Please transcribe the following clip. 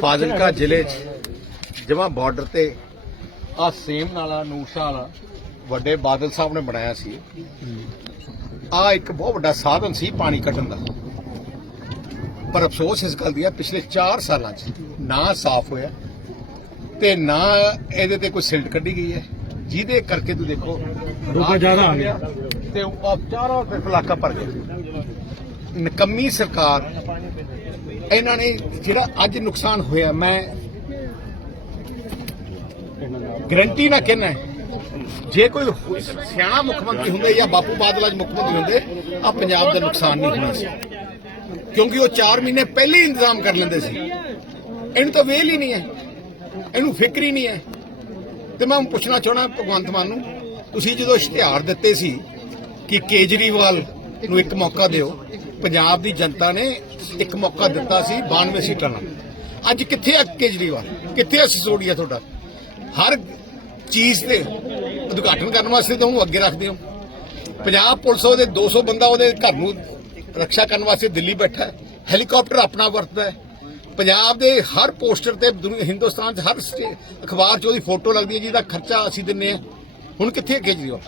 ਫਾਜ਼ਿਲਕਾ ਜ਼ਿਲ੍ਹੇ 'ਚ ਜਮਾ ਬਾਰਡਰ ਤੇ ਆ ਸੇਮ ਨਾਲਾ ਨੂਸ਼ਾ ਵਾਲਾ ਵੱਡੇ ਬਾਦਲ ਸਾਹਿਬ ਨੇ ਬਣਾਇਆ ਸੀ। ਆ ਇੱਕ ਬਹੁਤ ਵੱਡਾ ਸਾਧਨ ਸੀ ਪਾਣੀ ਕੱਢਣ ਦਾ। ਪਰ ਅਫਸੋਸ ਇਸ ਗੱਲ ਦੀ ਹੈ ਪਿਛਲੇ 4 ਸਾਲਾਂ 'ਚ ਨਾ ਸਾਫ਼ ਹੋਇਆ ਤੇ ਨਾ ਇਹਦੇ ਤੇ ਕੋਈ ਸਿਲਟ ਕੱਢੀ ਗਈ ਹੈ। ਜਿਹਦੇ ਕਰਕੇ ਤੂੰ ਦੇਖੋ ਰੁਕਾ ਜ਼ਿਆਦਾ ਆ ਗਿਆ। ਤੇ ਉਹ ਚਾਰੋਂ ਇਲਾਕਾ ਭਰ ਗਿਆ। ਨਕੰਮੀ ਸਰਕਾਰ ਇਹਨਾਂ ਨੇ ਜਿਹੜਾ ਅੱਜ ਨੁਕਸਾਨ ਹੋਇਆ, ਮੈਂ ਗਰੰਟੀ ਨਾ ਕਹਿਣਾ ਜੇ ਕੋਈ ਸਿਆਣਾ ਮੁੱਖ ਮੰਤਰੀ ਹੁੰਦੇ ਜਾਂ ਬਾਪੂ ਬਾਦਲ ਅੱਜ ਮੁੱਖ ਮੰਤਰੀ ਹੁੰਦੇ ਆ ਪੰਜਾਬ ਦਾ ਨੁਕਸਾਨ ਨਹੀਂ ਹੋਣਾ ਸੀ। ਕਿਉਂਕਿ ਉਹ 4 ਮਹੀਨੇ ਪਹਿਲੇ ਹੀ ਇੰਤਜ਼ਾਮ ਕਰ ਲੈਂਦੇ ਸੀ। ਇਹਨੂੰ ਤਾਂ ਵੇਲ ਹੀ ਨਹੀਂ ਹੈ। ਇਹਨੂੰ ਫਿਕਰ ਹੀ ਨਹੀਂ ਹੈ। ਤੇ ਮੈਂ ਹੁਣ ਪੁੱਛਣਾ ਚਾਹਣਾ ਭਗਵੰਤ ਮਾਨ ਨੂੰ, ਤੁਸੀਂ ਜਦੋਂ ਇਸ਼ਤਿਹਾਰ ਦਿੱਤੇ ਸੀ ਕਿ ਕੇਜਰੀਵਾਲ ਨੂੰ ਇੱਕ ਮੌਕਾ ਦਿਓ ਪੰਜਾਬ ਦੀ ਜਨਤਾ ਨੇ ਇੱਕ ਮੌਕਾ ਦਿੱਤਾ ਸੀ 92 ਸੀਟਾਂ ਨਾਲ। ਅੱਜ ਕਿੱਥੇ ਆ ਕੇਜਰੀਵਾਲ? ਕਿੱਥੇ ਆ ਸਿਸੋੜੀਆ ਤੁਹਾਡਾ? ਹਰ ਚੀਜ਼ ਤੇ ਉਦਘਾਟਨ ਕਰਨ ਵਾਸਤੇ ਤਾਂ ਅੱਗੇ ਰੱਖਦੇ ਹੋ। ਪੰਜਾਬ ਪੁਲਿਸ ਉਹਦੇ 200 ਬੰਦਾ ਉਹਦੇ ਘਰ ਨੂੰ ਰੱਖਿਆ ਕਰਨ ਵਾਸਤੇ ਦਿੱਲੀ ਬੈਠਾ ਹੈ। ਹੈਲੀਕਾਪਟਰ ਆਪਣਾ ਵਰਤਦਾ ਹੈ। ਪੰਜਾਬ ਦੇ ਹਰ ਪੋਸਟਰ ਤੇ ਦੁਨੀਆ ਹਿੰਦੁਸਤਾਨ 'ਚ ਹਰ ਅਖਬਾਰ 'ਚ ਉਹਦੀ ਫੋਟੋ ਲੱਗਦੀ ਹੈ ਜਿਹਦਾ ਖਰਚਾ ਅਸੀਂ ਦਿੰਨੇ ਆ। ਹੁਣ ਕਿੱਥੇ ਕੇਜਰੀਵਾਲ?